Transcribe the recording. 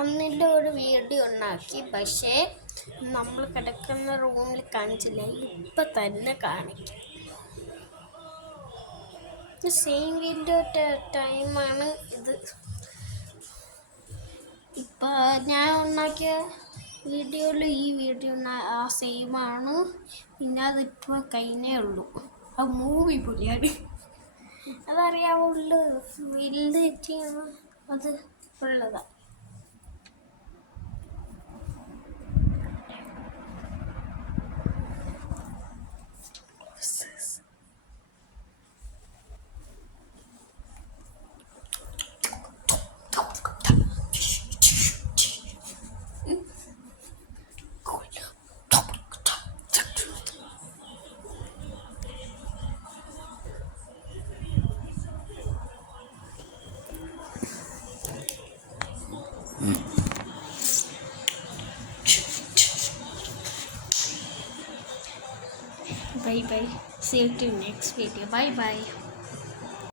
അന്നിൻ്റെ ഒരു വീഡിയോ ഉണ്ടാക്കി, പക്ഷേ നമ്മൾ കിടക്കുന്ന റൂമിൽ കാണിച്ചില്ല. ഇപ്പം തന്നെ കാണിക്കും. സെയിം വീഡിയോ ടൈമാണ് ഇത്. ഇപ്പം ഞാൻ ഉണ്ടാക്കിയ വീഡിയോയിൽ ഈ വീഡിയോ ആ സെയിമാണ്. പിന്നെ അതിപ്പോൾ കഴിഞ്ഞേ ഉള്ളൂ. ആ മൂവി പുള്ളിയാണ്, അതറിയാവുള്ളൂ. വലുത് അത് ഉള്ളതാണ്. Bye bye. See you till next video. Bye bye.